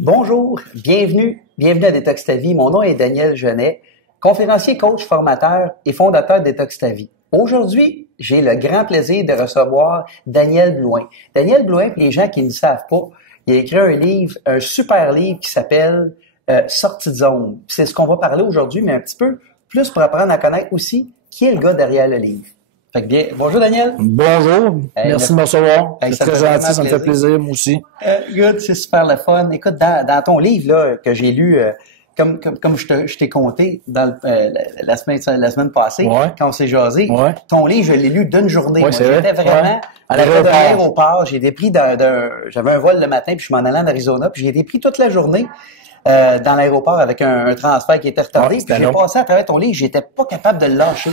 Bonjour, bienvenue à Détox ta vie. Mon nom est Daniel Genet, conférencier, coach, formateur et fondateur de Détox ta vie. Aujourd'hui, j'ai le grand plaisir de recevoir Daniel Blouin. Daniel Blouin, pour les gens qui ne savent pas, il a écrit un livre, un super livre qui s'appelle Sortie de zone. C'est ce qu'on va parler aujourd'hui, mais un petit peu plus pour apprendre à connaître aussi qui est le gars derrière le livre. Fait que bien, bonjour Daniel. Bonjour, merci de me recevoir. C'est très gentil, ça me fait plaisir, moi aussi. Good, c'est super le fun. Écoute, dans ton livre là que j'ai lu, comme je t'ai conté dans la semaine passée, quand on s'est jasé, ton livre, je l'ai lu d'une journée. Ouais, j'étais vraiment à l'aéroport. J'ai été pris j'avais un vol le matin, puis je m'en allais en Arizona, puis j'ai été pris toute la journée dans l'aéroport avec un transfert qui était retardé. Puis j'ai passé à travers ton livre, j'étais pas capable de le lâcher.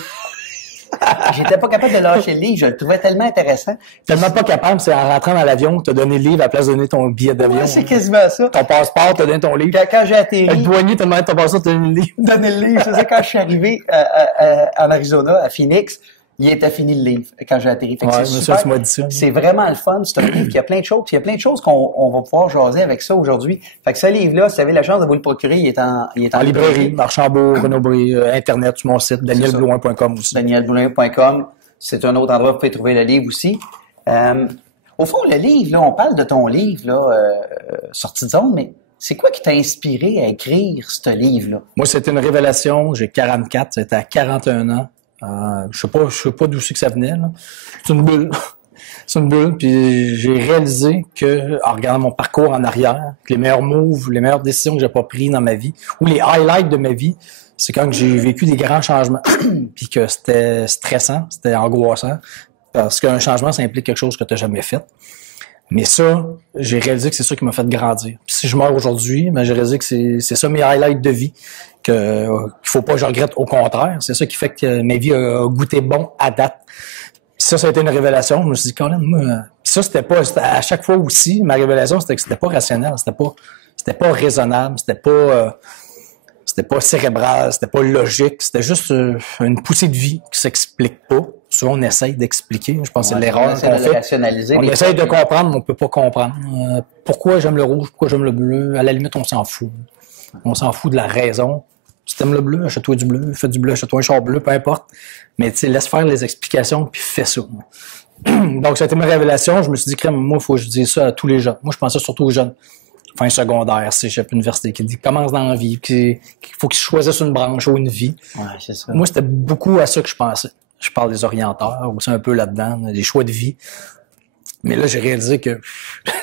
J'étais pas capable de lâcher le livre, je le trouvais tellement intéressant. Tellement pas capable, c'est en rentrant dans l'avion, t'as donné le livre à la place de donner ton billet d'avion. Ouais, c'est quasiment ça. Ton passeport, t'as donné ton livre. Quand j'ai atterri. Le douanier t'a demandé ton passeport, t'as donné le livre. Donner le livre. C'est ça, quand je suis arrivé en Arizona, à Phoenix, il était fini le livre quand j'ai atterri. Fait que c'est super. Tu m'as dit ça. C'est vraiment le fun, c'est un livre. Il y a plein de choses. Il y a plein de choses qu'on va pouvoir jaser avec ça aujourd'hui. Fait que ce livre-là, si vous avez la chance de vous le procurer, il est en librairie, Marchambault, Renaud-Bré, Internet, sur mon site, danielblouin.com aussi. danielblouin.com. C'est un autre endroit où vous pouvez trouver le livre aussi. Au fond, le livre, là, on parle de ton livre, là, Sortie de zone, mais c'est quoi qui t'a inspiré à écrire ce livre-là? Moi, c'était une révélation. J'ai 44, c'était à 41 ans. Je sais pas d'où c'est que ça venait, là. C'est une bulle. C'est une bulle. Puis j'ai réalisé que, en regardant mon parcours en arrière, que les meilleurs moves, les meilleures décisions que j'ai pas prises dans ma vie, ou les highlights de ma vie, c'est quand j'ai vécu des grands changements. Puis que c'était stressant, c'était angoissant. Parce qu'un changement, ça implique quelque chose que tu n'as jamais fait. Mais ça, j'ai réalisé que c'est ça qui m'a fait grandir. Puis si je meurs aujourd'hui, ben j'ai réalisé que c'est ça mes highlights de vie. Qu'il faut pas que je regrette, au contraire. C'est ça qui fait que ma vie a goûté bon à date. Puis ça a été une révélation. Je me suis dit, quand même, moi, ça, c'était à chaque fois aussi, ma révélation, c'était que c'était pas rationnel, c'était pas raisonnable, c'était pas cérébral, c'était pas logique, c'était juste une poussée de vie qui s'explique pas. Souvent, on essaye d'expliquer. Je pense que c'est l'erreur qu'on fait. On essaye de comprendre, mais on peut pas comprendre. Pourquoi j'aime le rouge, pourquoi j'aime le bleu? À la limite, on s'en fout. On s'en fout de la raison. Si t'aimes le bleu, achète-toi du bleu. Fais du bleu, achète-toi un char bleu, peu importe. Mais tu sais, laisse faire les explications, puis fais ça. Donc, ça a été ma révélation. Je me suis dit, crème, moi, il faut que je dise ça à tous les jeunes. Moi, je pensais surtout aux jeunes. Fin secondaire, cégep, université, qui dit commence dans la vie, qu'il faut qu'ils choisissent une branche ou une vie. Ouais, c'est ça. Moi, c'était beaucoup à ça que je pensais. Je parle des orienteurs, aussi un peu là-dedans, des choix de vie. Mais là, j'ai réalisé que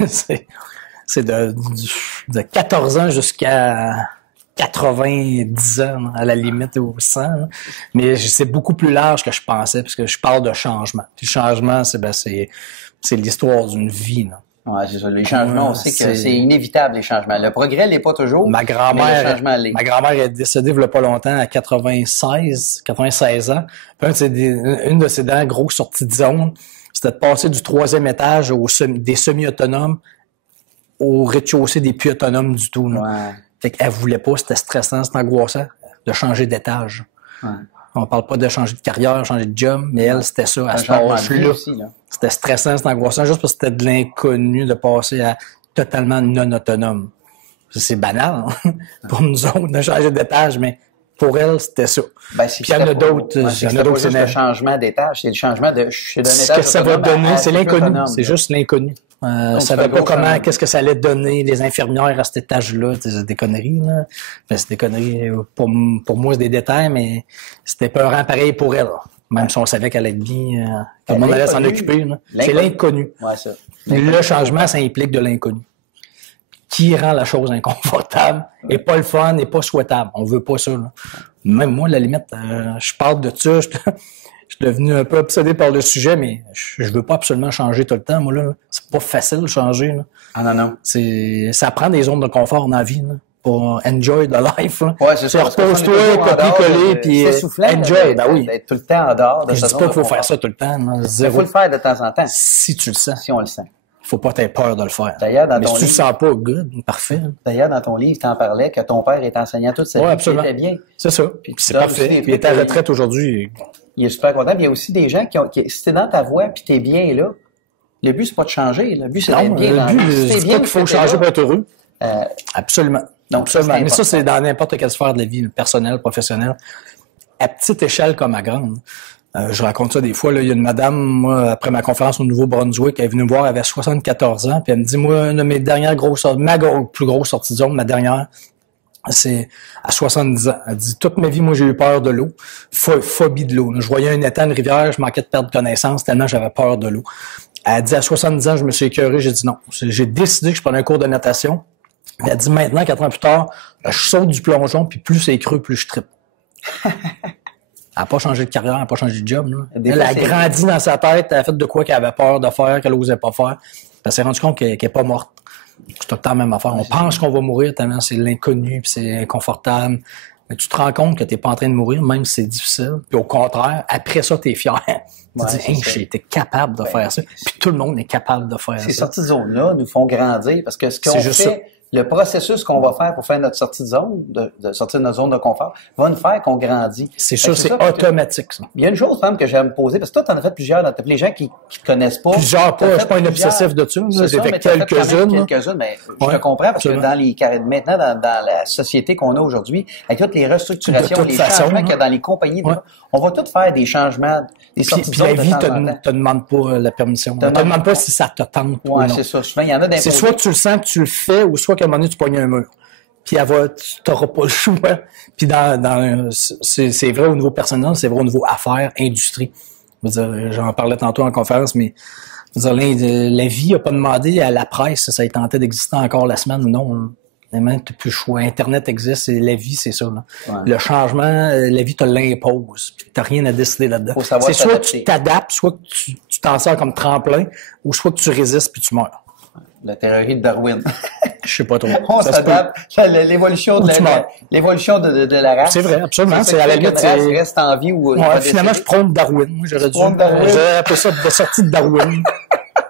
c'est de 14 ans jusqu'à 90 ans, à la limite, ou 100. Mais c'est beaucoup plus large que je pensais, parce que je parle de changement. Puis le changement, c'est l'histoire d'une vie, là. Ouais, c'est ça. Les changements, on sait que c'est inévitable, les changements. Le progrès l'est pas toujours. Ma grand-mère est décédée il y a pas longtemps, à 96 ans. Puis une de ses dernières grosses sorties de zone, c'était de passer du 3e étage des semi-autonomes au rez-de-chaussée des plus autonomes du tout, là. Ouais. Fait qu'elle voulait pas, c'était stressant, c'était angoissant, de changer d'étage. Ouais. On parle pas de changer de carrière, changer de job, mais elle, c'était ça, à cet âge-là. C'était stressant, c'était angoissant, juste parce que c'était de l'inconnu de passer à totalement non autonome. C'est banal, hein? Pour nous autres, de changer d'étage, mais pour elle, c'était ça. Ben, puis il y en a d'autres. Il y en a d'autres, c'est le changement d'étage, c'est le changement de... Ce que ça va donner, c'est l'inconnu. C'est juste l'inconnu. Ça savait pas comment, qu'est-ce que ça allait donner les infirmières à cet étage-là. C'est des conneries, là. Ben, c'est des conneries. Pour moi, c'est des détails, mais c'était peurant pareil pour elle. Même si on savait qu'elle allait être bien, tout le monde allait s'en occuper, là. C'est l'inconnu. Ouais, ça. Le changement, ça implique de l'inconnu. Qui rend la chose inconfortable et pas le fun et pas souhaitable. On veut pas ça, là. Même moi, à la limite, je parle de ça, je suis devenu un peu obsédé par le sujet, mais je veux pas absolument changer tout le temps, moi, là. C'est pas facile de changer, là. Ah, non. Ça prend des zones de confort dans la vie, là. Pour enjoy the life, là. Ouais, c'est ça. Repose-toi, copier-coller, puis enjoy, ben oui. D'être tout le temps en dehors de je dis pas qu'il faut faire ça tout le temps, là. Il faut le faire de temps en temps. Si tu le sens. Si on le sent. Faut pas t'avoir peur de le faire. D'ailleurs, mais si tu le sens pas, good, parfait. D'ailleurs, dans ton livre, tu en parlais que ton père est enseignant toute sa vie. Absolument. C'était bien. C'est ça. Puis c'est parfait. Puis il est à la retraite aujourd'hui. Il est super content. Puis il y a aussi des gens si t'es dans ta voie puis t'es bien là, le but, c'est pas de changer. Le but, c'est d'être bien dans le but, c'est pas qu'il faut changer pour être heureux. Absolument. Donc, absolument. Mais ça, c'est dans n'importe quelle sphère de la vie, personnelle, professionnelle. À petite échelle comme à grande. Je raconte ça des fois. Là, il y a une madame, moi, après ma conférence au Nouveau-Brunswick, elle est venue me voir, elle avait 74 ans, puis elle me dit, moi, une de mes dernières plus grosse sortie de zone, ma dernière, c'est à 70 ans. Elle dit, toute ma vie, moi, j'ai eu peur de l'eau. Phobie de l'eau. Je voyais un étang, une rivière, je manquais de perdre connaissance tellement j'avais peur de l'eau. Elle dit, à 70 ans, je me suis écœuré, j'ai dit non. J'ai décidé que je prenais un cours de natation. Elle dit, maintenant, 4 ans plus tard, je saute du plongeon, puis plus c'est creux, plus je trippe. Elle n'a pas changé de carrière, elle n'a pas changé de job. Là. Elle a grandi dans sa tête, elle a fait de quoi qu'elle avait peur de faire, qu'elle n'osait pas faire. Elle s'est rendue compte qu'elle n'est pas morte. C'est tout le temps la même affaire. On pense qu'on va mourir tellement c'est l'inconnu, puis c'est inconfortable. Mais tu te rends compte que tu n'es pas en train de mourir, même si c'est difficile. Puis au contraire, après ça, tu es fier. Tu dis, hey, j'ai été capable de faire ça. Puis tout le monde est capable de faire ça. Ces sorties de zone-là nous font grandir parce que ce qu'on fait, le processus qu'on va faire pour faire notre sortie de zone, de sortir de notre zone de confort, va nous faire qu'on grandit. C'est sûr, c'est automatique, ça. Il y a une chose, femme, que j'aime me poser, parce que toi, t'en as fait plusieurs, dans les gens qui te connaissent pas. Plusieurs, pas, je suis pas un obsessif de ça, j'ai fait quelques-unes. Quelques-unes, mais je te comprends, parce que maintenant, dans la société qu'on a aujourd'hui, avec toutes les restructurations, les changements qu'il y a dans les compagnies, on va tous faire des changements, des sorties de zone. Puis la vie te demande pas la permission. Te demande pas si ça te tente ou non. C'est ça. Souvent, il y en a c'est soit que tu le sens que tu le fais, ou soit qu'à un moment donné, tu pognes un mur. Puis tu n'auras pas le choix. Puis c'est vrai au niveau personnel, c'est vrai au niveau affaires, industrie. J'en parlais tantôt en conférence, mais la vie n'a pas demandé à la presse si ça a tenté d'exister encore la semaine ou non. Même, tu n'as plus le choix. Internet existe, et la vie, c'est ça. Là. Ouais. Le changement, la vie te l'impose. Puis tu n'as rien à décider là-dedans. C'est soit que tu t'adaptes, soit que tu t'en sors comme tremplin, ou soit que tu résistes puis tu meurs. La théorie de Darwin. Je sais pas trop. On s'adapte. L'évolution de la race. C'est vrai, absolument. C'est à la limite. Reste en vie ou. Finalement, je prône Darwin. Moi, j'aurais appelé ça de sortie de Darwin.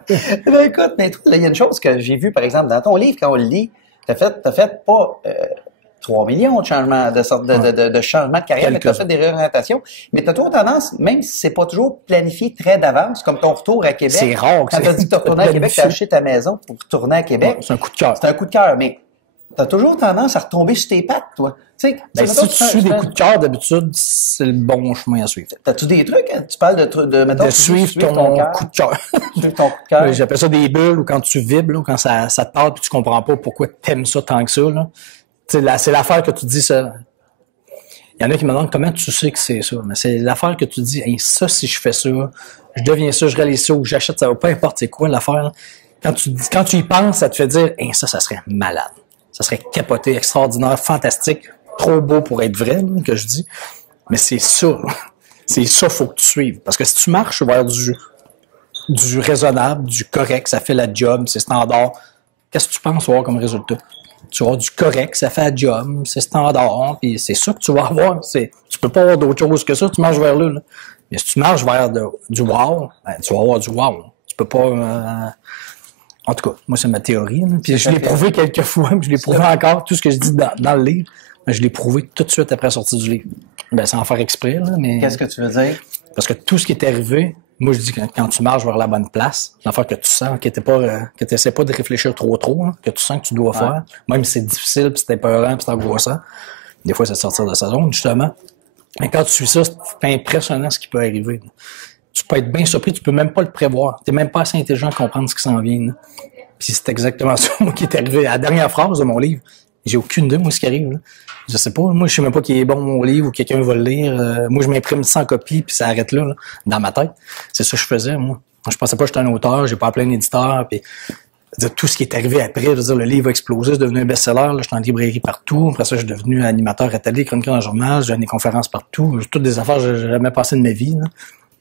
Ben, écoute, mais il y a une chose que j'ai vue, par exemple, dans ton livre, quand on le lit, t'as fait pas 3 millions de changements, de changements de carrière, mais t'as fait des réorientations. Mais t'as toujours tendance, même si c'est pas toujours planifié très d'avance, comme ton retour à Québec. C'est rare. Quand t'as dit que t'as retourné à Québec, t'as acheté ta maison pour retourner à Québec. C'est un coup de cœur. C'est un coup de cœur, mais t'as toujours tendance à retomber sur tes pattes, toi. Si tu suis des coups de cœur, d'habitude, c'est le bon chemin à suivre. T'as-tu des trucs? Tu parles mettons, de suivre ton coup de cœur. Suivre ton coup de cœur. J'appelle ça des bulles, ou quand tu vibres, là, quand ça te parle puis tu comprends pas pourquoi t'aimes ça tant que ça, là. C'est l'affaire que tu dis ça. Il y en a qui me demandent comment tu sais que c'est ça. Mais c'est l'affaire que tu dis, hey, ça, si je fais ça, je deviens ça, je réalise ça, ou j'achète ça, peu importe c'est quoi l'affaire. Là. Quand tu y penses, ça te fait dire, hey, ça serait malade. Ça serait capoté, extraordinaire, fantastique, trop beau pour être vrai, là, que je dis. Mais c'est ça. Là. C'est ça, faut que tu suives. Parce que si tu marches vers du raisonnable, du correct, ça fait la job, c'est standard, qu'est-ce que tu penses avoir comme résultat? Tu vas avoir du correct, ça fait la job, c'est standard, puis c'est ça que tu vas avoir. Tu peux pas avoir d'autre chose que ça, tu marches vers là. Mais si tu marches vers du wow, ben, tu vas avoir du wow. Tu peux pas... En tout cas, moi, c'est ma théorie. Là. Puis je l'ai prouvé quelques fois, puis je l'ai prouvé encore, tout ce que je dis dans le livre, mais je l'ai prouvé tout de suite après la sortie du livre. Ben, sans faire exprès, là, mais... Qu'est-ce que tu veux dire? Parce que tout ce qui est arrivé, moi, je dis que quand tu marches vers la bonne place, l'affaire que tu sens, que tu essaies pas de réfléchir trop, hein, que tu sens que tu dois faire, même si c'est difficile, puis c'est épeurant, puis c'est angoissant. Des fois, c'est de sortir de sa zone, justement. Mais quand tu suis ça, c'est impressionnant ce qui peut arriver. Là. Tu peux être bien surpris, tu peux même pas le prévoir. Tu n'es même pas assez intelligent de comprendre ce qui s'en vient. Là. Puis c'est exactement ça, moi, qui est arrivé. À la dernière phrase de mon livre, j'ai aucune idée, moi, ce qui arrive. Là. Je sais pas, moi, je sais même pas qui est bon mon livre ou quelqu'un va le lire. Moi, je m'imprime 100 copies, puis ça arrête là, dans ma tête. C'est ça que je faisais, moi. Je pensais pas que j'étais un auteur, j'ai pas appelé un éditeur, puis tout ce qui est arrivé après, je veux dire, le livre a explosé, c'est devenu un best-seller, là, j'étais en librairie partout. Après ça, je suis devenu animateur à télé, chroniqueur dans le journal, j'ai donné des conférences partout. Toutes des affaires que j'ai jamais passé de ma vie, là.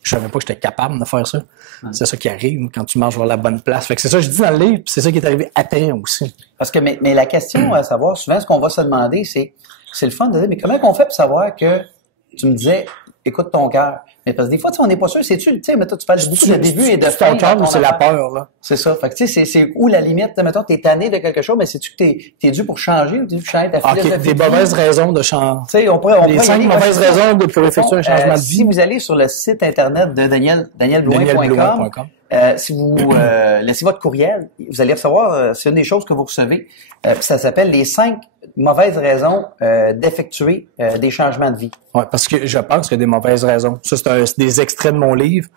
Je savais pas que j'étais capable de faire ça. C'est ça qui arrive quand tu marches vers la bonne place. Fait que c'est ça que je dis dans le livre, puis c'est ça qui est arrivé après aussi. Parce que, mais la question à savoir, souvent, ce qu'on va se demander, c'est le fun de dire, mais comment on fait pour savoir que tu me disais, écoute ton cœur. Mais parce que des fois, on n'est pas sûr, tu sais, mettons, tu parles beaucoup de début et de fin. Ton cœur ou c'est la peur, là? C'est ça. Fait que, tu sais, c'est où la limite, mettons, t'es tanné de quelque chose, mais c'est-tu que t'es dû pour changer ou t'es dû pour changer ta philosophie? Des mauvaises raisons de changer. Tu sais, on pourrait les 5 mauvaises raisons pour effectuer un changement de vie. Si vous allez sur le site internet de danielblouin.com, si vous laissez votre courriel, vous allez recevoir, c'est une des choses que vous recevez, puis ça s'appelle les 5 mauvaises raisons d'effectuer des changements de vie. Ouais, parce que je pense qu'il y a des mauvaises raisons. Ça, c'est des extraits de mon livre.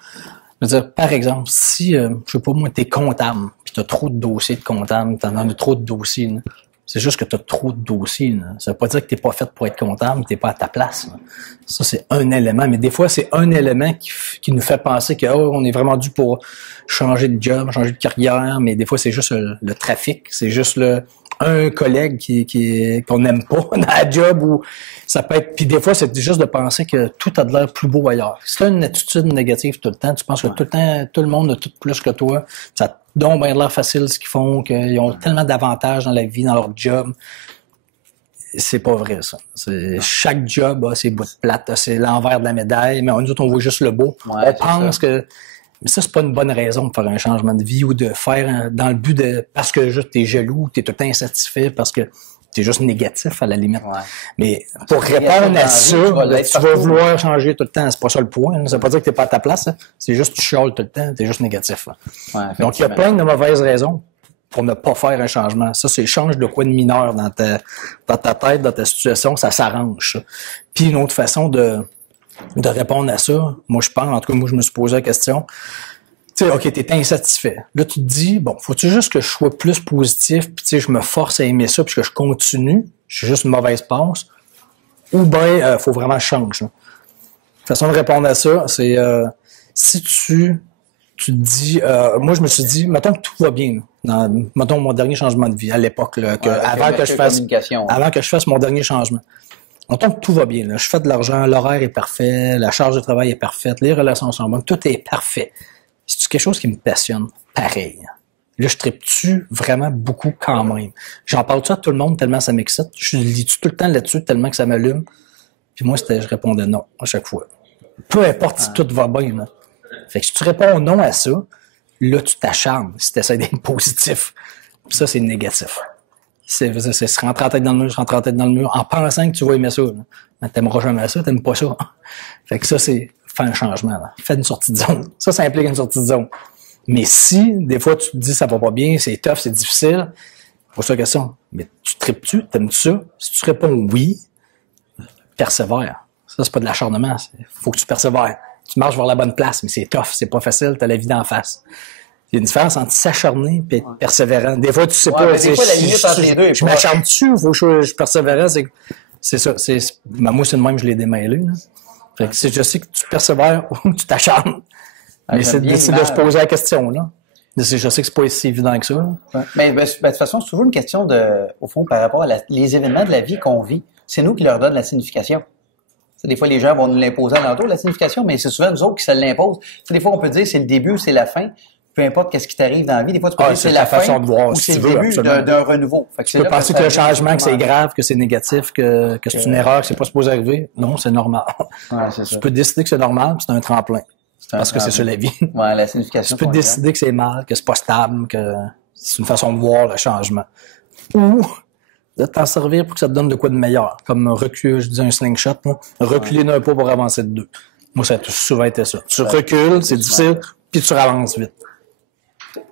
Je veux dire, par exemple, si, je sais pas moi, t'es comptable, puis t'as trop de dossiers de comptable, t'en as trop de dossiers, là. C'est juste que t'as trop de dossiers, là. Ça veut pas dire que t'es pas fait pour être comptable, que t'es pas à ta place, là. Ça, c'est un élément. Mais des fois, c'est un élément qui nous fait penser que, oh, on est vraiment dû pour changer de job, changer de carrière, mais des fois, c'est juste le trafic. C'est juste un collègue qu'on n'aime pas dans la job, ou ça peut être. Puis des fois, c'est juste de penser que tout a de l'air plus beau ailleurs. Si tu as une attitude négative tout le temps, tu penses que tout le temps, tout le monde a tout plus que toi, ça a donc bien l'air facile ce qu'ils font, qu'ils ont tellement d'avantages dans la vie, dans leur job. C'est pas vrai, ça. Chaque job a ses bouts de plate, c'est l'envers de la médaille, mais nous autres, on voit juste le beau. Ouais, on pense que. Mais ça, c'est pas une bonne raison de faire un changement de vie ou de faire dans le but de. Parce que juste t'es jaloux, t'es tout le temps insatisfait, parce que t'es juste négatif à la limite. Ouais. Mais pour répondre à ça, tu vas vouloir changer tout le temps. C'est pas ça le point. Hein. Ça veut pas dire que t'es pas à ta place. Hein. C'est juste que tu chiales tout le temps, t'es juste négatif. Ouais, donc, il y a plein de mauvaises raisons pour ne pas faire un changement. Ça, c'est change de quoi de mineur dans ta tête, dans ta situation, ça s'arrange. Ça. Puis une autre façon de répondre à ça, moi je pense, en tout cas moi je me suis posé la question, tu sais, ok, t'es insatisfait. Là tu te dis, bon, faut-tu juste que je sois plus positif, puis tu sais, je me force à aimer ça, puis que je continue, je suis juste une mauvaise passe, ou bien faut vraiment que je change. Là. La façon de répondre à ça, c'est si tu te dis, moi je me suis dit, mettons que tout va bien, mettons mon dernier changement de vie à l'époque, là, avant que je fasse mon dernier changement. Mettons que tout va bien, là. Je fais de l'argent, l'horaire est parfait, la charge de travail est parfaite, les relations sont bonnes, tout est parfait. C'est quelque chose qui me passionne, pareil. Là, je tripe-tu vraiment beaucoup quand même. J'en parle-tu à tout le monde tellement ça m'excite. Je lis-tu tout le temps là-dessus tellement que ça m'allume. Puis moi, je répondais non à chaque fois. Peu importe si tout va bien, là. Fait que si tu réponds non à ça, là, tu t'acharnes si tu essaies d'être positif. Puis ça, c'est négatif. C'est se rentrer la tête dans le mur, en pensant que tu vas aimer ça. Là. Mais t'aimeras jamais ça, t'aimes pas ça. Fait que ça, c'est faire un changement. Là. Fais une sortie de zone. Ça implique une sortie de zone. Mais si, des fois, tu te dis ça va pas bien, c'est tough, c'est difficile, pose la question. Mais tu tripes-tu? T'aimes-tu ça? Si tu réponds oui, persévère. Ça, c'est pas de l'acharnement. Faut que tu persévères. Tu marches vers la bonne place, mais c'est tough, c'est pas facile, t'as la vie d'en face. Il y a une différence entre s'acharner et être persévérant. Des fois, tu sais pas. C'est quoi la limite entre les deux? Je m'acharne dessus ou faut que je suis persévérant? C'est ça. Moi, c'est le même, je l'ai démêlé. Là. Fait que je sais que tu persévères ou tu t'acharnes. Mais c'est de se poser la question, là. Je sais que c'est pas si évident que ça. Ouais. Mais de toute façon, c'est toujours une question au fond, par rapport à les événements de la vie qu'on vit. C'est nous qui leur donnent la signification. Des fois, les gens vont nous l'imposer à l'entour, la signification, mais c'est souvent nous autres qui se l'imposent. Des fois, on peut dire c'est le début ou c'est la fin. Peu importe qu'est-ce qui t'arrive dans la vie, des fois tu peux dire c'est la façon de voir, ou c'est le début d'un renouveau. Tu peux penser que le changement, que c'est grave, que c'est négatif, que c'est une erreur, que c'est pas supposé arriver. Non, c'est normal. Ouais, c'est ça. Tu peux décider que c'est normal, puis c'est un tremplin. Parce que c'est ça la vie. Ouais, la signification. Tu peux décider que c'est mal, que c'est pas stable, que c'est une façon de voir le changement. Ou de t'en servir pour que ça te donne de quoi de meilleur. Comme reculer, je dis un slingshot, là. Reculer d'un pas pour avancer de deux. Moi, ça a souvent été ça. Tu recules, c'est difficile, puis tu avances vite.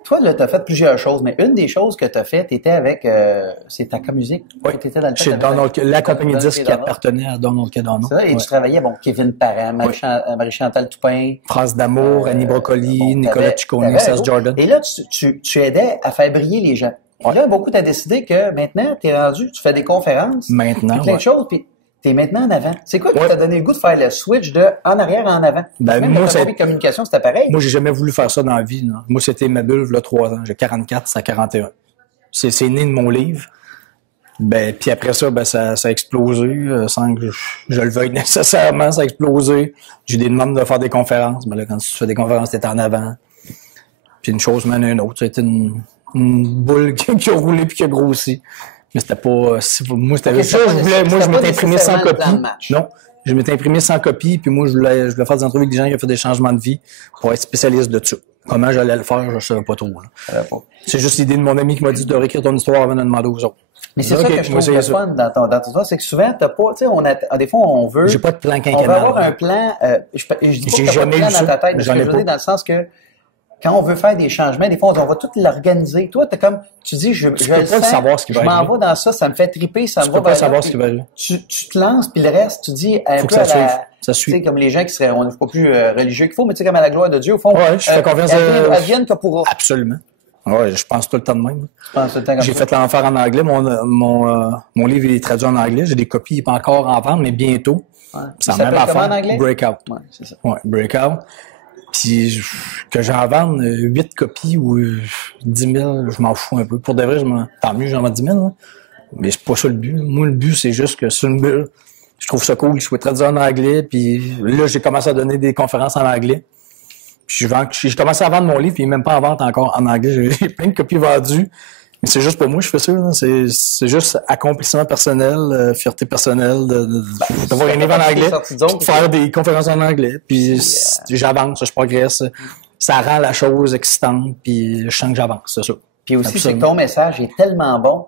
Toi, là, t'as fait plusieurs choses, mais une des choses que t'as fait, t'étais avec, c'est Taka Music. Oui. T'étais dans le chez la compagnie disque qui appartenait à Donald K. Donald. C'est ça, et tu travaillais, bon, Kevin Parent, Marie-Chantal Toupin. France d'amour, Annie Brocoli, Nicolas Ciccone, Seth Jordan. Et là, tu aidais à faire briller les gens. Et là, beaucoup t'as décidé que maintenant, t'es rendu, tu fais des conférences. Maintenant, plein de choses, puis t'es maintenant en avant. C'est quoi qui t'a donné le goût de faire le switch de en arrière en avant? Ben, même moi, de communication, c'était pareil. Moi, j'ai jamais voulu faire ça dans la vie. Là. Moi, c'était ma bulle, là, 3 ans. J'ai 44, ça 41. C'est né de mon livre. Ben, puis après ça, ben, ça a explosé, sans que je le veuille nécessairement, ça a explosé. J'ai des demandes de faire des conférences. Ben là, quand tu fais des conférences, t'es en avant. Puis une chose mène à une autre. Ça a été une boule qui a roulé puis qui a grossi. Mais c'était pas, moi, c'était ça, je m'étais imprimé 100 copies. Non. Je m'étais imprimé 100 copies, puis moi, je voulais faire des entrevues avec des gens qui ont fait des changements de vie pour être spécialiste de ça. Comment j'allais le faire, je savais pas trop, là. C'est juste l'idée de mon ami qui m'a dit de réécrire ton histoire avant de demander aux autres. Mais c'est ça que je trouve le fun dans ton histoire, c'est que souvent, t'as pas, tu sais, des fois, on veut. J'ai pas de plan quinquennal. On veut avoir un plan, je dis pas que t'as pas de plan dans ta tête, mais je veux dire dans le sens que, quand on veut faire des changements, des fois, on va tout l'organiser. Toi, tu dis, je peux pas savoir ce qui va je m'en arriver. vais dans ça me fait triper, ça me va. Tu peux pas savoir ce qui va arriver. Tu te lances, puis le reste, tu dis, un faut peu que ça suive. Ça tu suit. sais, comme les gens qui seraient, on n'est pas plus religieux qu'il faut, mais tu sais, comme à la gloire de Dieu, au fond. Ouais, je fais confiance advienne que pourra. Absolument. Ouais, je pense tout le temps de même. Je pense tout le temps comme J'ai ça. fait l'enfer en anglais. Mon livre est traduit en anglais. J'ai des copies pas encore en vente, mais bientôt. Ouais. C'est la Ça même s'appelle comment affaire. en anglais? Breakout. Ouais, c'est ça. Ouais, Breakout. Puis que j'en vende 8 copies ou 10 000, je m'en fous un peu. Pour de vrai, tant mieux, j'en vends 10 000. Là. Mais c'est pas ça le but. Moi, le but, c'est juste que c'est une bulle. Je trouve ça cool. Je suis traduit en anglais. Puis là, j'ai commencé à donner des conférences en anglais. Puis j'ai commencé à vendre mon livre, puis il n'est même pas en vente encore en anglais. J'ai plein de copies vendues. Mais c'est juste pour moi, je fais ça. Là. C'est juste accomplissement personnel, fierté personnelle d'avoir un livre en anglais, de faire des conférences en anglais. Puis j'avance, je progresse. Ça rend la chose excitante, puis je sens que j'avance, c'est ça. Puis aussi, c'est que ton message est tellement bon,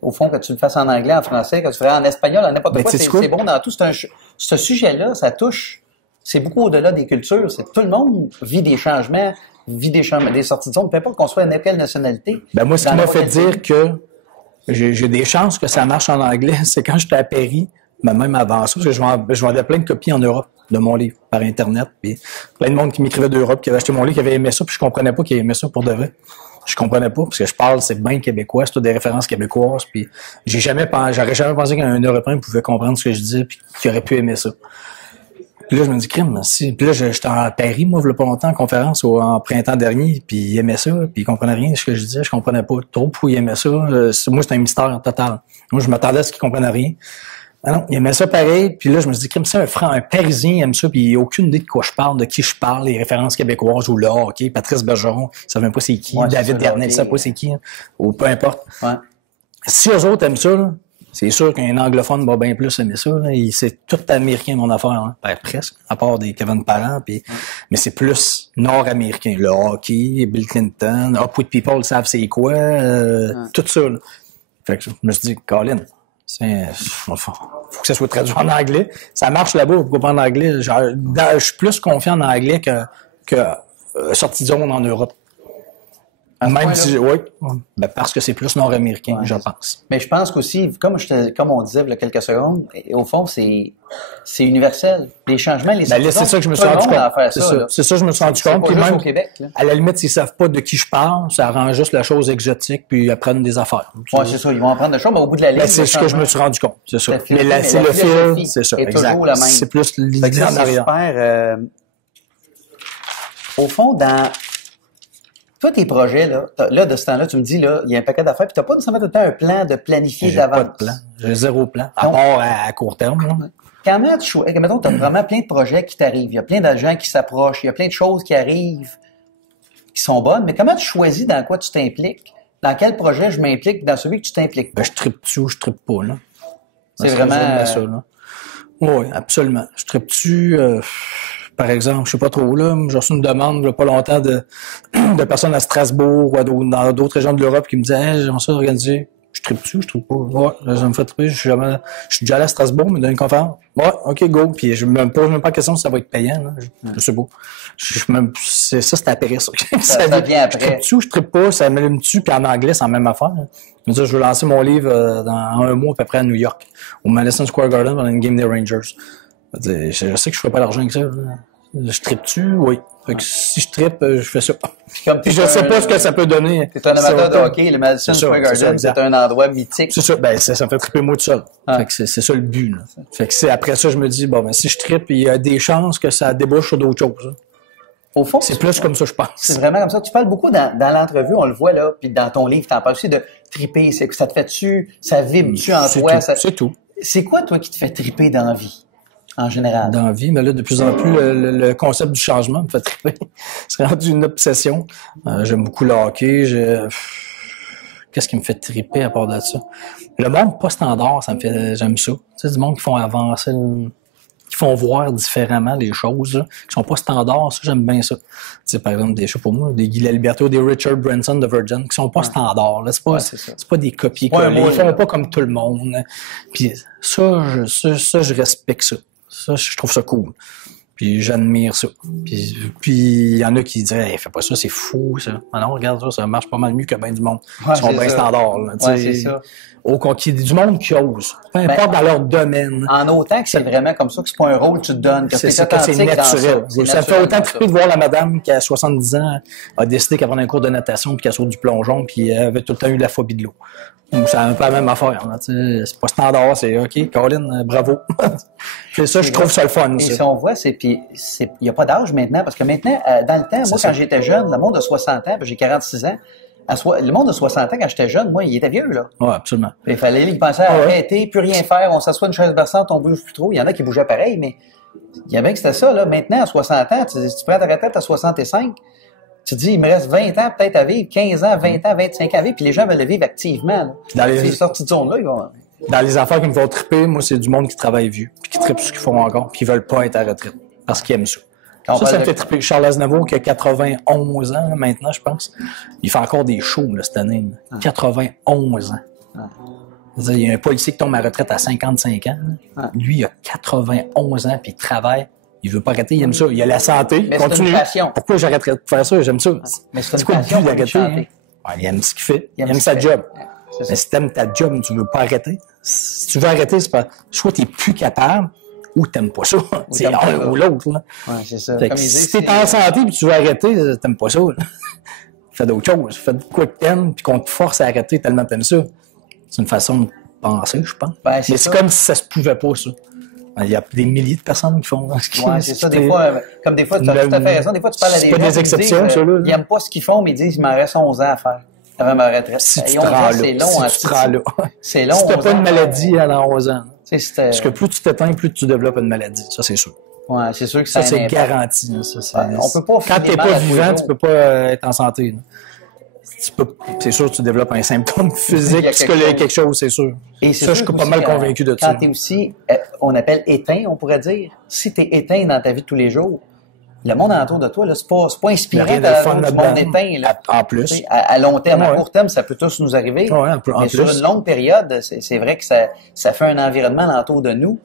au fond, que tu le fasses en anglais, en français, que tu le ferais en espagnol, en n'importe quoi, c'est bon dans tout. Ce sujet-là, ça touche, c'est beaucoup au-delà des cultures. C'est tout le monde vit des changements, des sorties de zone, peu importe qu'on soit à quelle nationalité. Ben moi, ce qui m'a fait dire que j'ai des chances que ça marche en anglais, c'est quand j'étais à Paris, mais même avant ça, parce que je vendais plein de copies en Europe de mon livre par Internet, puis plein de monde qui m'écrivait d'Europe, qui avait acheté mon livre, qui avait aimé ça, puis je comprenais pas qu'ils aimaient ça pour de vrai. Je comprenais pas, parce que je parle, c'est bien québécois, c'est tout des références québécoises, puis j'aurais jamais pensé qu'un Européen pouvait comprendre ce que je disais, puis qu'il aurait pu aimer ça. Puis là, je me dis, crime, si. Puis là, j'étais en Paris, moi, il y a pas longtemps, en conférence, en printemps dernier, puis il aimait ça, puis il comprenait rien de ce que je disais, je comprenais pas trop pourquoi il aimait ça. Moi, c'était un mystère total. Moi, je m'attendais à ce qu'il comprenait rien. Ah non, il aimait ça pareil, puis là, je me dis, crime, ça, un Parisien aime ça, puis il n'a aucune idée de quoi je parle, de qui je parle, les références québécoises, ou là, OK, Patrice Bergeron, il savait même pas c'est qui, ouais, David Dernay, il savait pas c'est qui, ou peu importe. Ouais. Si eux autres aiment ça, là, c'est sûr qu'un anglophone va bien plus aimer ça. Là. C'est tout américain, mon affaire. Hein. Ben, presque, à part des Kevin Parent. Mais c'est plus nord-américain. Le hockey, Bill Clinton, Upward People savent c'est quoi. Tout ça. Là. Fait que je me suis dit, Colin, faut que ça soit traduit en anglais. Ça marche là-bas, pourquoi pas en anglais? Je suis plus confiant en anglais que sortie de zone en Europe. Même si, oui, ben parce que c'est plus nord-américain, ouais, je pense. Mais je pense qu'aussi, comme on disait il y a quelques secondes, au fond, c'est universel. Les changements, les ben là, c'est ça que je me suis rendu compte. C'est ça que je me suis rendu compte. Puis même, au Québec, là. À la limite, s'ils savent pas de qui je parle, ça rend juste la chose exotique, puis ils apprennent des affaires. Oui, c'est ça. Ils vont apprendre des choses, mais au bout de la ligne. Ben, c'est ce que je me suis rendu compte. C'est ça. Mais c'est le fil, c'est ça. Exact. C'est plus l'idée en arrière. Super. Au fond, dans toi, tes projets, là, de ce temps-là, tu me dis, là, il y a un paquet d'affaires, puis t'as pas nécessairement tout le temps un plan de planifier d'avance. J'ai pas de plan. J'ai zéro plan. À part à court terme, là. Comment tu choisis? Mettons, t'as vraiment plein de projets qui t'arrivent. Il y a plein de gens qui s'approchent. Il y a plein de choses qui arrivent qui sont bonnes. Mais comment tu choisis dans quoi tu t'impliques? Dans quel projet je m'implique? Dans celui que tu t'impliques pas? Ben, je trippe dessus ou je trippe pas, là. C'est vraiment ça, là. Oui, absolument. Je trippe dessus, par exemple, je sais pas trop, là, j'ai reçu une demande, il y a pas longtemps, de personnes à Strasbourg ou dans d'autres régions de l'Europe qui me disaient, hey, j'aimerais ça organiser. Je trippe dessus, je trouve pas. Ouais, ça me fait tripper. Je suis déjà allé à Strasbourg, mais dans une conférence. Ouais, OK, go. Puis je me pose même pas la question si ça va être payant, là. Je sais pas. C'est après ça. Ça vient après. Je trippe dessus, je trippe pas, ça me dessus, puis en anglais, c'est la même affaire. Je veux dire, je veux lancer mon livre dans un mois à peu près à New York, au Madison Square Garden, pendant une game des Rangers. Je sais que je ferai pas l'argent avec ça. Je trippe dessus, oui. Fait que si je trippe, je fais ça. Puis je sais pas ce que ça peut donner. T'es un amateur de hockey, le Madison Square Garden, c'est un endroit mythique. C'est ça, ben ça me fait tripper moi tout seul. Fait que c'est ça le but, là. Fait que après ça, je me dis, bon, ben si je trippe, il y a des chances que ça débouche sur d'autres choses. Au fond, c'est plus comme ça, je pense. C'est vraiment comme ça. Tu parles beaucoup dans l'entrevue, on le voit là, puis dans ton livre, t'en parles aussi de triper. C'est que ça te fait dessus, ça vibre-tu en toi. C'est tout. C'est quoi, toi, qui te fait triper dans la vie? En général. Dans la vie, mais là, de plus en plus, le concept du changement me fait triper. C'est rendu une obsession. J'aime beaucoup le hockey. Qu'est-ce qui me fait triper à part de ça? Le monde pas standard, j'aime ça. Tu sais, du monde qui font avancer, qui font voir différemment les choses, là, qui sont pas standards, ça, j'aime bien ça. Tu sais, par exemple, des choses pour moi, des Guy Laliberto, des Richard Branson de Virgin, qui sont pas standards, là. C'est pas des copier-coller. Ils font pas comme tout le monde. Puis ça, je respecte ça. Ça, je trouve ça cool. Puis j'admire ça. Puis il y en a qui diraient hey, fais pas ça, c'est fou ça. Ah non, regarde ça, ça marche pas mal mieux que bien du monde. Ouais, Ils sont bien standards. Là, c'est ça. Du monde qui ose. Peu importe dans leur domaine. En autant que c'est vraiment comme ça, que c'est pas un rôle que tu te donnes, que c'est naturel. Ça fait autant triper de voir la madame qui, à 70 ans, a décidé qu'elle prenait un cours de natation puis qu'elle saute du plongeon puis elle avait tout le temps eu la phobie de l'eau. Donc, c'est un peu la même affaire. C'est pas standard, c'est OK, Colin, bravo. C'est ça, je trouve ça le fun. Et ça. si on voit, il n'y a pas d'âge maintenant, parce que maintenant, dans le temps, moi, quand j'étais jeune, le monde de 60 ans, j'ai 46 ans, le monde de 60 ans, quand j'étais jeune, moi, il était vieux, là. Oui, absolument. Il fallait, il pensait à arrêter, plus rien faire, on s'assoit une chaise berçante, on bouge plus trop. Il y en a qui bougeaient pareil, mais il y avait que c'était ça, là. Maintenant, à 60 ans, tu prends ta retraite à 65, tu te dis, il me reste 20 ans peut-être à vivre, 15 ans, 20 ans, 25 ans à vivre, puis les gens veulent le vivre activement. Ces sorties de zone-là, ils vont... Dans les affaires qui me font triper, moi, c'est du monde qui travaille vieux, puis qui trippe ce qu'ils font encore, puis qui veulent pas être à la retraite, parce qu'ils aiment ça. Ça me fait triper. Charles Aznavour, qui a 91 ans, là, maintenant, je pense, il fait encore des shows, là, cette année. Là. 91 ans. Il y a un policier qui tombe à la retraite à 55 ans. Lui, il a 91 ans, puis il travaille. Il veut pas arrêter, il aime ça. Il a la santé. Mais c'est une passion. Pourquoi j'arrêterais de faire ça? J'aime ça. Mais c'est quoi le but d'arrêter? Hein? Il aime ce qu'il fait. Il aime sa job. Mais si t'aimes ta job, tu veux pas arrêter. Si tu veux arrêter, c'est pas... soit t'es plus capable, ou t'aimes pas ça. C'est l'un ou l'autre. Là. Ouais, c'est ça. Comme si t'es en santé et tu veux arrêter, t'aimes pas ça. Fais d'autres choses. Fais de quoi que t'aimes puis qu'on te force à arrêter tellement t'aimes ça. C'est une façon de penser, je pense. Ben, mais c'est comme si ça se pouvait pas, ça. Il y a des milliers de personnes qui font c'est ça. Des fois, comme des fois, tu as tout à fait raison. Des fois, tu parles à des gens. C'est pas des exceptions, ça, là. Ils n'aiment pas ce qu'ils font, mais ils disent, il m'en reste 11 ans à faire avant ma retraite. Si tu te rends là. C'est long, si tu te rends là. C'est long. Si t'as pas une maladie à 11 ans. Parce que plus tu t'éteins, plus tu développes une maladie. Ça, c'est sûr. Ouais, c'est sûr que ça c'est garanti. Ça, on peut pas quand t'es pas vivant, tu peux pas être en santé. C'est sûr que tu développes un symptôme physique, psychologique, quelque chose, c'est sûr. Et ça, je suis pas mal convaincu de ça. Quand tu es aussi, on appelle éteint, on pourrait dire, si tu es éteint dans ta vie de tous les jours, le monde autour de toi, là, c'est pas inspirant du monde éteint. Là. En plus. À long terme, à court terme, ça peut tous nous arriver. Mais sur une longue période, c'est vrai que ça fait un environnement autour de nous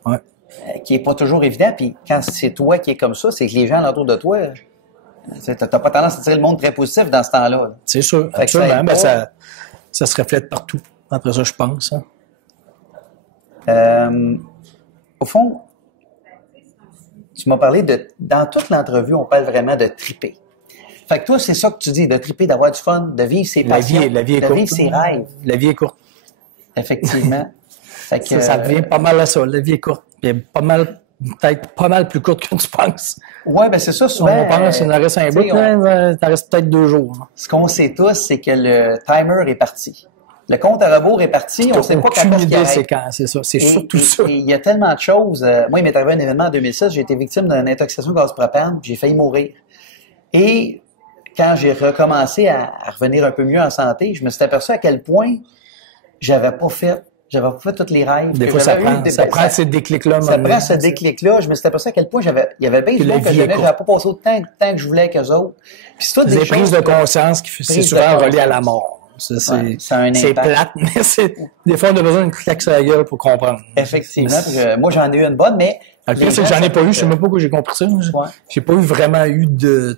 qui est pas toujours évident. Puis quand c'est toi qui es comme ça, c'est que les gens autour de toi... T'as pas tendance à tirer le monde très positif dans ce temps-là. Là. C'est sûr, absolument. Ça se reflète partout. Après ça, je pense. Au fond, tu m'as parlé dans toute l'entrevue, on parle vraiment de triper. Fait que toi, c'est ça que tu dis, de triper, d'avoir du fun, de vivre ses passions, la vie est de courte, vivre ses rêves. La vie est courte. Effectivement. Fait que, ça revient pas mal à ça. La vie est courte. Puis peut-être pas mal plus courte que tu penses. Oui, ben c'est ça, souvent. On pense qu'il en reste un bout, t'en reste peut-être 2 jours. Ce qu'on sait tous, c'est que le timer est parti. Le compte à rebours est parti, on ne sait pas quand c'est quand, c'est ça. C'est surtout ça. Il y a tellement de choses. Moi, il m'est arrivé un événement en 2016, j'ai été victime d'une intoxication au gaz propane, puis j'ai failli mourir. Et quand j'ai recommencé à revenir un peu mieux en santé, je me suis aperçu à quel point j'avais pas fait tous les rêves. Des fois, ça prend ces déclics-là. Ça prend ce déclic-là. Je me suis aperçu à quel point il y avait bien du monde que j'aimais, j'avais pas passé autant de temps que je voulais qu'eux autres. Puis c'est des prises de conscience qui c'est souvent relié à la mort. C'est plate, mais des fois, on a besoin d'une claque sur la gueule pour comprendre. Effectivement. Moi, j'en ai eu une bonne, mais... Le pire, c'est que j'en ai pas eu. Je sais même pas pourquoi j'ai compris ça. J'ai pas vraiment eu de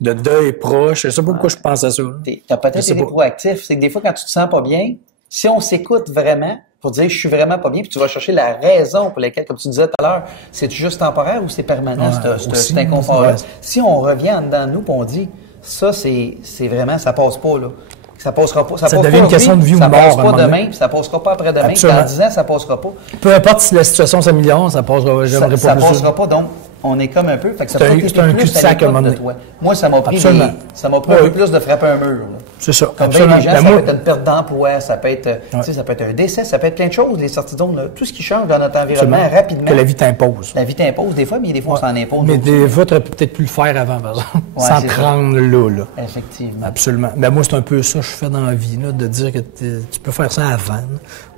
deuil proche. Je sais pas pourquoi je pense à ça. T'as peut-être été proactif. C'est que des fois, quand tu te sens pas bien, si on s'écoute vraiment pour dire je suis vraiment pas bien, puis tu vas chercher la raison pour laquelle, comme tu disais tout à l'heure, c'est juste temporaire ou c'est permanent, cet inconfort-là. Si on revient en dedans de nous et on dit ça, c'est vraiment, ça passe pas, là. Ça passera pas. Ça devient une question de vie ou de mort. Ça passe pas demain, puis ça passera pas après-demain. Dans 10 ans, ça passera pas. Peu importe si la situation s'améliore, ça passera. Ça passera pas, donc on est comme un peu. Fait que ça peut être un cul-de-sac à un moment donné. Moi, ça m'a pris un peu plus de frapper un mur. C'est ça. Comme bien les gens, ça peut être une perte d'emploi, ça peut être un décès, ça peut être plein de choses, les sorties de zone, tout ce qui change dans notre environnement rapidement. Que la vie t'impose. La vie t'impose des fois, mais des fois, on s'en impose. Mais des fois, tu aurais peut-être pu le faire avant, par exemple, sans te rendre là. Effectivement. Absolument. Mais moi, c'est un peu ça que je fais dans la vie, de dire que tu peux faire ça avant,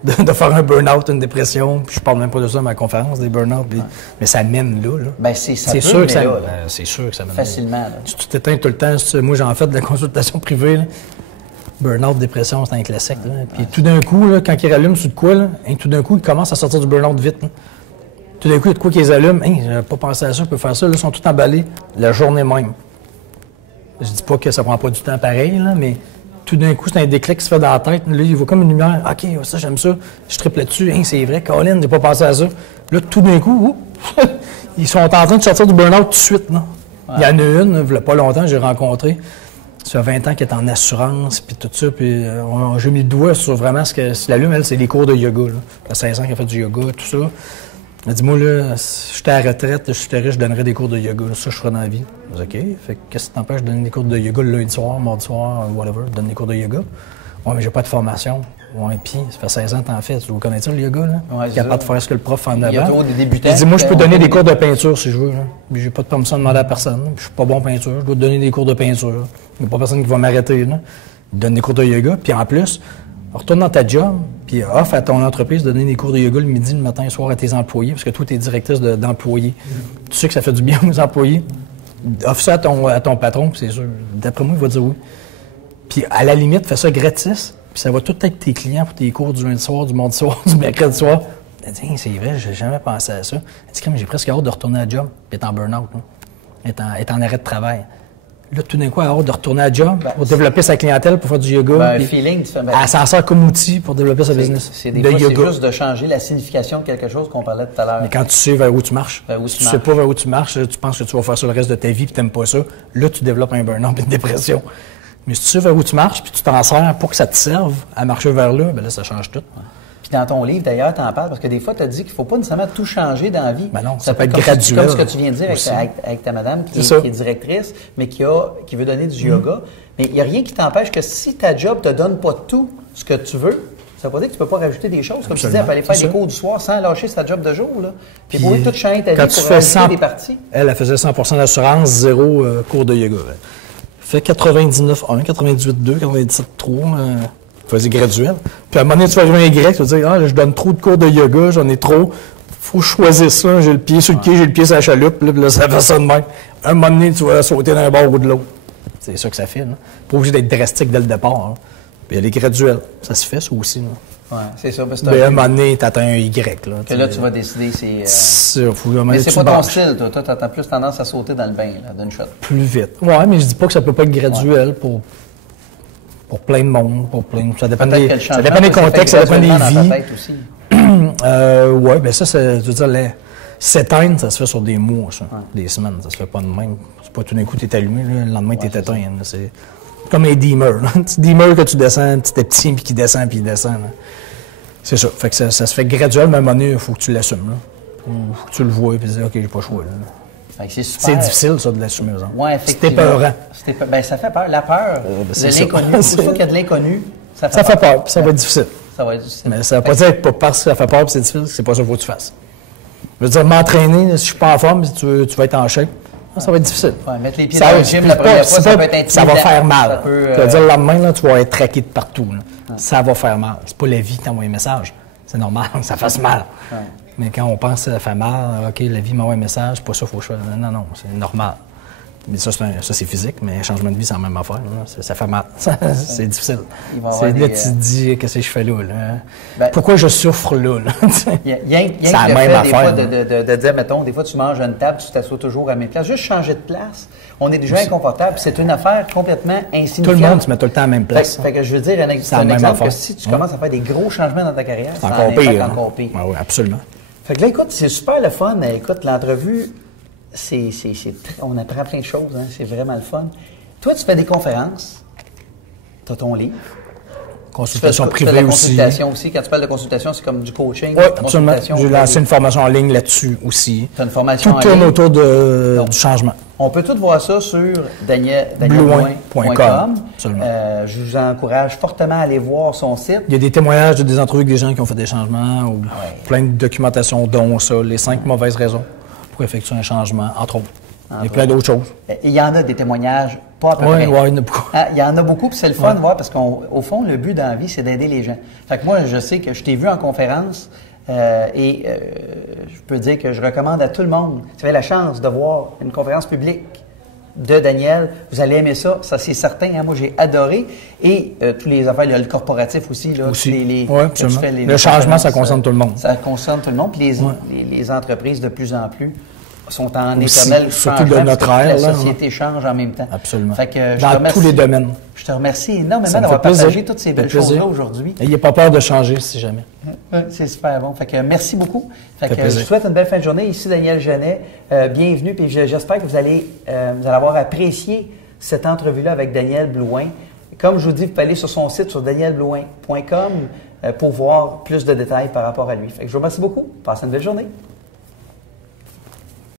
de faire un burn-out, une dépression, puis je parle même pas de ça à ma conférence, des burn-out, mais ça mène là. Ben, c'est sûr que ça mène facilement. Tu t'éteins tout le temps. Moi, j'en fais de la consultation privée. Là. Burn-out, dépression, c'est un classique. Puis tout d'un coup, là, quand il rallume sur de quoi, tout d'un coup, il commence à sortir du burn-out vite. Tout d'un coup, il y a de quoi qu'ils allument. Hey, j'avais pas pensé à ça, je peux faire ça. Là, ils sont tous emballés la journée même. Je dis pas que ça prend pas du temps pareil, là, mais tout d'un coup, c'est un déclic qui se fait dans la tête. Là, il voit comme une lumière. OK, ça, j'aime ça. Je triple là-dessus. Hey, c'est vrai, Colin, j'ai pas pensé à ça. Là, tout d'un coup, ils sont en train de sortir du burn-out tout de suite. Là. Ouais. Il y en a une, il y a pas longtemps, j'ai rencontré. Ça fait 20 ans qu'elle est en assurance, puis tout ça. Puis j'ai mis le doigt sur vraiment ce que l'allume, elle, c'est les cours de yoga. Là. Ça fait 16 ans qu'elle fait du yoga, tout ça. Elle dit, moi, là, si j'étais à la retraite, je suis riche, je donnerais des cours de yoga. Ça, je ferais dans la vie. Je dis, OK. Fait que qu'est-ce qui t'empêche de donner des cours de yoga le lundi soir, mardi soir, whatever, donne des cours de yoga? Ouais, mais j'ai pas de formation. Ouais, puis ça fait 16 ans que t'en fais. Tu dois connaître ça, le yoga, là? Ouais, capable de faire ce que le prof en avant. Il y a toujours des débutants. Il dit, moi, je peux donner des cours de peinture si je veux. Là. Puis j'ai pas de permission de demander à personne. Puis je suis pas bon en peinture. Je dois te donner des cours de peinture. Il n'y a pas personne qui va m'arrêter, là. Il donne des cours de yoga. Puis en plus, retourne dans ta job, puis offre à ton entreprise de donner des cours de yoga le midi, le matin, le soir à tes employés, parce que toi, tu es directrice d'employés. Tu sais que ça fait du bien aux employés. Offre ça à ton patron, puis c'est sûr. D'après moi, il va dire oui. Puis à la limite, fais ça gratis, puis ça va tout être tes clients pour tes cours du lundi soir, du mardi soir, du mercredi soir. Elle dit, c'est vrai, j'ai jamais pensé à ça. Elle dit, mais j'ai presque hâte de retourner à la job, puis être en burn-out, être en arrêt de travail. Là, tout d'un coup, elle a hâte de retourner à la job pour développer sa clientèle, pour faire du yoga. Un feeling, tu fais, elle s'en sert comme outil pour développer sa business. C'est juste de changer la signification de quelque chose qu'on parlait tout à l'heure. Mais quand tu sais vers où tu marches, tu sais pas vers où tu marches, tu penses que tu vas faire ça le reste de ta vie puis tu n'aimes pas ça, là, tu développes un burn-out et une dépression. Mais si tu sais vers où tu marches puis tu t'en sers pour que ça te serve à marcher vers là, bien là, ça change tout. Puis dans ton livre, d'ailleurs, tu en parles, parce que des fois, tu as dit qu'il ne faut pas nécessairement tout changer dans la vie. Ben non, ça peut être graduel. Comme ce que tu viens de dire avec ta madame qui est directrice, mais qui veut donner du yoga. Mais il n'y a rien qui t'empêche que si ta job ne te donne pas tout ce que tu veux, ça veut pas dire que tu ne peux pas rajouter des choses. Comme tu disais, elle peut aller faire des cours du soir sans lâcher sa job de jour. Là. Puis pour tout changer ta vie pour rajouter des parties. Elle faisait 100% d'assurance, 0 cours de yoga. Elle fait 99,1, 98,2, 97,3. Faisais graduel. Puis à un moment donné, tu vas arriver un Y, tu vas dire, je donne trop de cours de yoga, j'en ai trop. Faut que je choisisse ça. J'ai le pied sur le quai, j'ai le pied sur la chaloupe, là, ça fait ça de même. À un moment donné, tu vas sauter d'un bord ou de l'autre. C'est ça que ça fait. Là. Pas obligé d'être drastique dès le départ. Hein. Puis il y a les graduels. Ça se fait, ça aussi. Oui, c'est ça. Mais à un moment donné, tu atteins un Y. Là, que là, tu vas décider, c'est... Mais c'est pas ton style, toi. Toi, tu as plus tendance à sauter dans le bain, là, d'une shot. Plus vite. Oui, mais je dis pas que ça peut pas être graduel pour plein de monde, ça dépend des contextes, ça dépend des vies. Oui, bien ça, je veux dire, s'éteindre, ça se fait sur des mois, ça. Des semaines, ça se fait pas de même. C'est pas tout d'un coup, tu es allumé, là, le lendemain, tu es éteint. C'est comme les deemers. Un petit deemer que tu descends petit à petit, puis qui descend, puis il descend. Là. C'est ça. Fait que ça se fait graduellement, mais à un moment donné, il faut que tu l'assumes. Il faut que tu le vois, puis tu dis, OK, j'ai pas le choix. Là. C'est difficile, ça, de l'assumer, par exemple. Oui, effectivement. C'est épeurant. Ben, ça fait peur. La peur de l'inconnu. Une fois qu'il y a de l'inconnu, ça fait peur. Puis ça va être difficile. Ça va être difficile. Mais ça ne veut pas dire que parce que ça fait peur et c'est difficile, c'est pas ça qu'il faut que tu fasses. Je veux dire, m'entraîner, si je suis pas en forme, si tu vas être en shape, ça va être difficile. Ouais, mettre les pieds dans le gym la première fois, ça peut être intimidant. Ça va faire mal. Tu vas dire, le lendemain, là, tu vas être traqué de partout. Ça va faire mal. C'est pas la vie qui t'envoie un message. C'est normal, ça fasse mal. Ouais. Mais quand on pense que ça fait mal, OK, la vie m'envoie un message, c'est pas ça qu'il faut que je fasse. Non, c'est normal. Mais ça, c'est physique, mais un changement de vie, c'est la même affaire. Ça fait mal. C'est difficile. Là, tu te dis, qu'est-ce que je fais là? Ben, pourquoi je souffre là? Il y a la même affaire. Des fois, de dire, mettons, des fois, tu manges à une table, tu t'assois toujours à la même place. Juste changer de place, on est déjà inconfortable. C'est une affaire complètement insignifiante. Tout le monde se met tout le temps à la même place. Fait que je veux dire, un exemple que si tu commences à faire des gros changements dans ta carrière, c'est encore pire. Encore pire. Oui, absolument. Fait que là, écoute, c'est super le fun. Écoute, l'entrevue, on apprend plein de choses. Hein? C'est vraiment le fun. Toi, tu fais des conférences. Tu as ton livre. Consultation privée la aussi. Consultation aussi. Quand tu parles de consultation, c'est comme du coaching. Oui, absolument. J'ai lancé une formation en ligne là-dessus aussi. Tu as une formation tout tourne autour du changement. On peut tout voir ça sur danielblouin.com. Je vous encourage fortement à aller voir son site. Il y a des témoignages de des entrevues avec des gens qui ont fait des changements ou plein de documentation, dont ça, les 5 mauvaises raisons pour effectuer un changement, entre autres. Il y a plein d'autres choses. Il y en a des témoignages, pas à peu près. Oui, il y en a beaucoup. Il y en a beaucoup, puis c'est le fun de voir, parce qu'au fond, le but dans la vie, c'est d'aider les gens. Fait que moi, je sais que je t'ai vu en conférence, je peux dire que je recommande à tout le monde, si tu avais la chance de voir une conférence publique de Daniel. Vous allez aimer ça, ça c'est certain. Hein? Moi, j'ai adoré. Et tous les affaires, il y a le corporatif aussi. Là, Oui, absolument. Le changement, ça concerne tout le monde. Ça concerne tout le monde. Puis les entreprises, de plus en plus, sont en aussi, éternel surtout changement. de notre ère. La société change en même temps. Absolument. Fait que dans tous les domaines. Je te remercie énormément d'avoir partagé toutes ces belles choses-là aujourd'hui. N'ayez pas peur de changer, si jamais. C'est super bon. Fait que merci beaucoup. Fait que je vous souhaite une belle fin de journée. Ici Daniel Genet. Bienvenue. Puis j'espère que vous allez avoir apprécié cette entrevue-là avec Daniel Blouin. Comme je vous dis, vous pouvez aller sur son site sur danielblouin.com pour voir plus de détails par rapport à lui. Fait que je vous remercie beaucoup. Passez une belle journée.